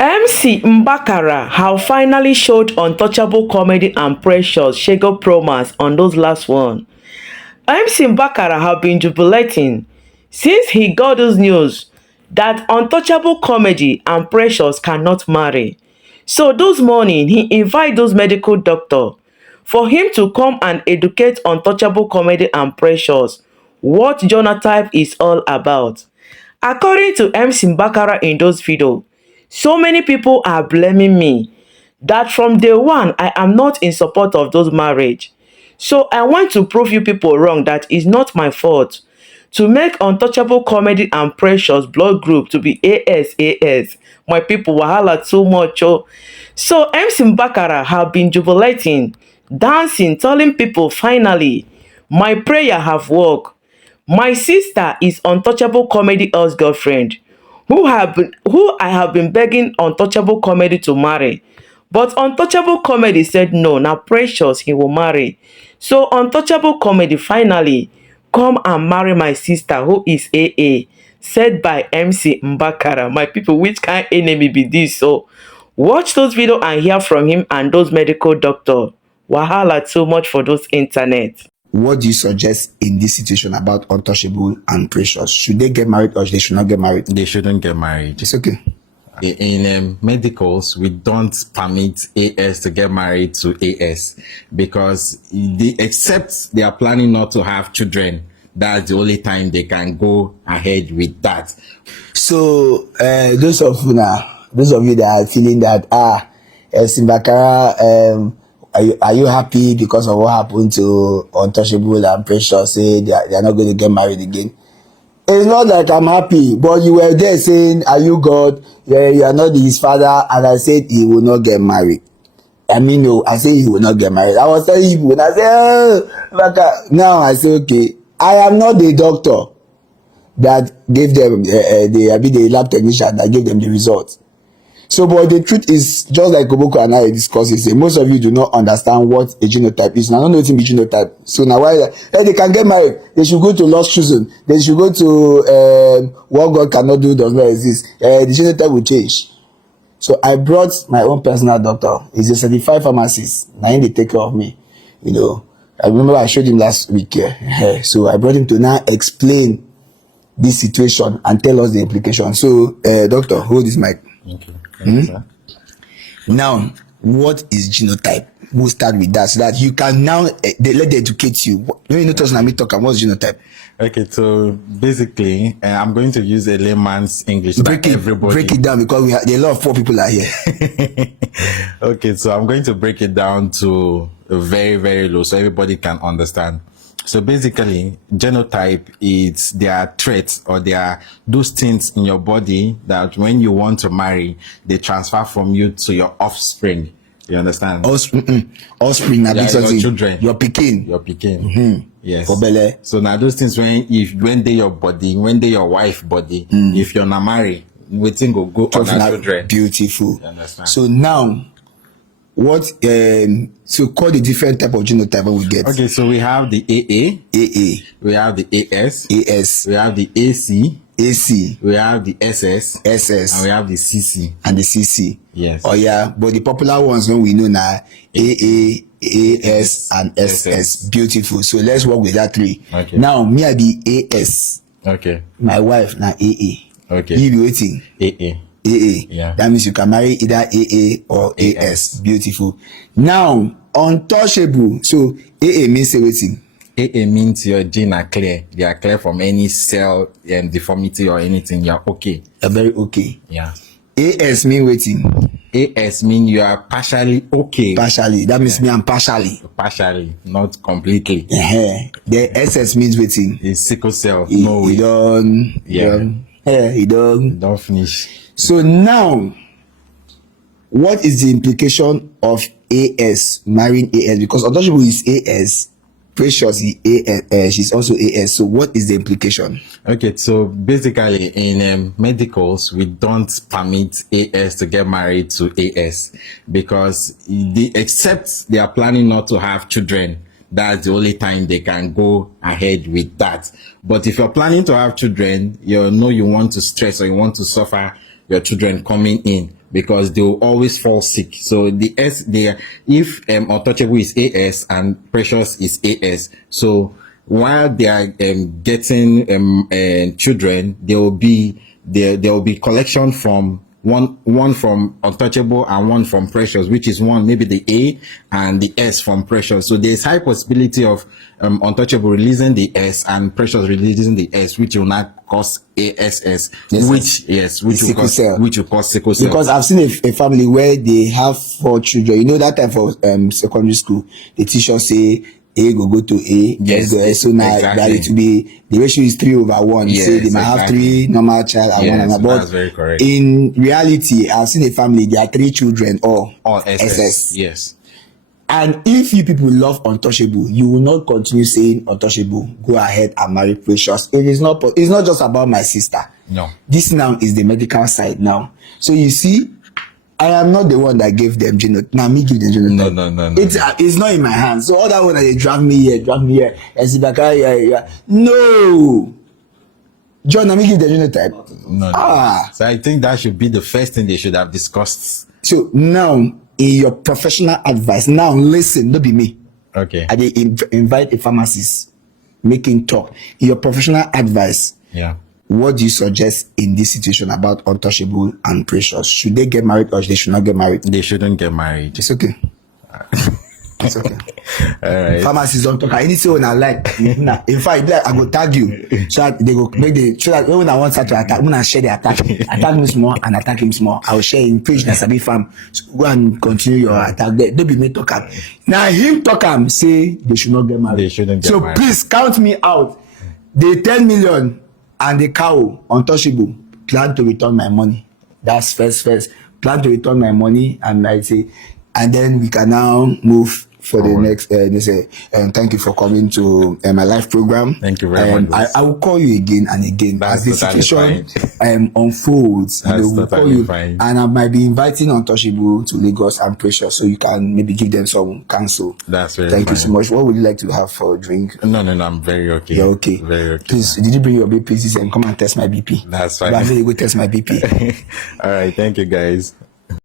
MC Mbakara have finally showed Untouchable comedy and Precious Shego promos on those last one. MC Mbakara have been jubilating since he got those news that Untouchable comedy and Precious cannot marry. So those morning he invite those medical doctor for him to come and educate Untouchable comedy and Precious what genotype is all about. According to MC Mbakara in those videos, so many people are blaming me that from day one I am not in support of those marriage. So I want to prove you people wrong that it's not my fault to make Untouchable comedy and Precious blood group to be AS. My people wahala too much. Oh. So MC Mbakara have been jubilating, dancing, telling people finally, my prayer have worked. My sister is Untouchable comedy ex-girlfriend who I have been begging Untouchable comedy to marry. But Untouchable comedy said no, now Precious he will marry. So Untouchable comedy finally come and marry my sister who is AA, said by MC Mbakara. My people, which kind enemy be this? So watch those videos and hear from him and those medical doctor. Wahala too much for those internet. What do you suggest in this situation about Untouchable and Precious? Should they get married or they should not get married? They shouldn't get married. It's okay. In medicals, we don't permit AS to get married to AS because except they are planning not to have children, that's the only time they can go ahead with that. So those of you that are feeling that Mbakara, are you happy because of what happened to Untouchable and Precious? Say they are not going to get married again. It's not that I'm happy, but you were there saying, are you God? You are not his father. And I said he will not get married. I mean, no, I said he will not get married. I was telling you, when I said, now I say, okay, I am not the doctor that gave them, the lab technician that gave them the results. So, but the truth is, just like Koboko and I discussed it, most of you do not understand what a genotype is. Now, I don't know what a genotype. So now, why they can get married? They should go to lost chosen. They should go to what God cannot do does not exist. The genotype will change. So I brought my own personal doctor. He's a certified pharmacist. Now he take care of me. You know, I remember I showed him last week. So I brought him to now explain this situation and tell us the implications. So, doctor, hold this mic. Okay. Now, what is genotype? We'll start with that so that you can now let them educate you. When you notice me talking, what's genotype? Okay, so basically, I'm going to use a layman's English. Break it down because there are a lot of poor people are here. Okay, so I'm going to break it down to very, very low so everybody can understand. So basically, genotype is their traits or their those things in your body that when you want to marry, they transfer from you to your offspring. You understand? Offspring, your children. Your pikin. Mm-hmm. Yes. For belly. So now those things when they your body, when they your wife body, if you're not married, we think go on our children. Beautiful. You understand? So now, what so call the different type of genotype we get? Okay, so we have the AA, we have the AS, we have the AC, we have the SS, and we have the CC. Yes. Oh yeah, but the popular ones when we know now AA, AS, and SS. Beautiful. So let's work with that three. Okay. Now me I be AS. Okay. My wife now AA. Okay. You be waiting. AA. Yeah. That means you can marry either AA or AS. Beautiful. Now, Untouchable. So AA means waiting. AA means your gene are clear. They are clear from any cell deformity or anything. You are okay. You're very okay. Yeah. AS mean waiting. AS mean you are partially okay. Partially. That means me I'm partially. Partially, not completely. The SS means waiting. It's sickle cell. He don't finish. So now, what is the implication of AS marrying AS? Because Untouchable is AS, Precious is AS, she's also AS. So what is the implication? Okay, so basically in medicals, we don't permit AS to get married to AS because except they are planning not to have children. That's the only time they can go ahead with that. But if you're planning to have children, you know you want to stress or you want to suffer your children coming in. because they will always fall sick. So the S, if Untouchable is AS and Precious is AS, so while they are getting children, there will be collection from one from Untouchable and one from Precious, which is one maybe the A and the S from Precious. So there's high possibility of Untouchable releasing the S and Precious releasing the S, which will not cause ASS, which will cause sickle cell. Because I've seen a family where they have 4 children. You know, that time for secondary school, the teacher say A go to A, yes, go S. So now that it will be, the ratio is 3/1. Yes, say they might have 3 normal child and yes, 1. But that's very correct. In reality, I've seen a family, there are 3 children, all SS. Yes. And if you people love Untouchable, you will not continue saying Untouchable, go ahead and marry Precious. It's not just about my sister. No. This now is the medical side now. So you see, I am not the one that gave them genotype. Now me give them genotype. No. It's not in my hands. So all that one that they drag me here. As Mbakara, no. John, now me give them genotype. No. So I think that should be the first thing they should have discussed. So now, in your professional advice, now listen, don't be me. Okay. I dey invite a pharmacist, making talk. In your professional advice, Yeah. what do you suggest in this situation about Untouchable and Precious? Should they get married or they should not get married? They shouldn't get married. It's okay. It's okay. All right. Pharmacists don't talk. Anything when I like. In fact, I go tag you. So that they go make the, so that when I want to attack, when I share the attack me small and attack him small. I will share in page that Sabi farm. So go and continue your attack there. Don't be me talk him. Now him talk him say they should not get married. They shouldn't get married. So please count me out. The 10 million and the cow Untouchable plan to return my money. That's first. Plan to return my money, and I say, and then we can now move for the next. They say, thank you for coming to my live program. Thank you very much. I will call you again and again That's as the totally situation unfolds. That's we'll totally call you, fine. and I might be inviting Untouchable to Lagos and Precious, so you can maybe give them some counsel. That's very Thank fine. you so much. What would you like to have for a drink? No, I'm very okay. You're okay. Very okay. Please, did you bring your BP and come and test my BP? That's fine. I'm going to go test my BP. All right. Thank you, guys.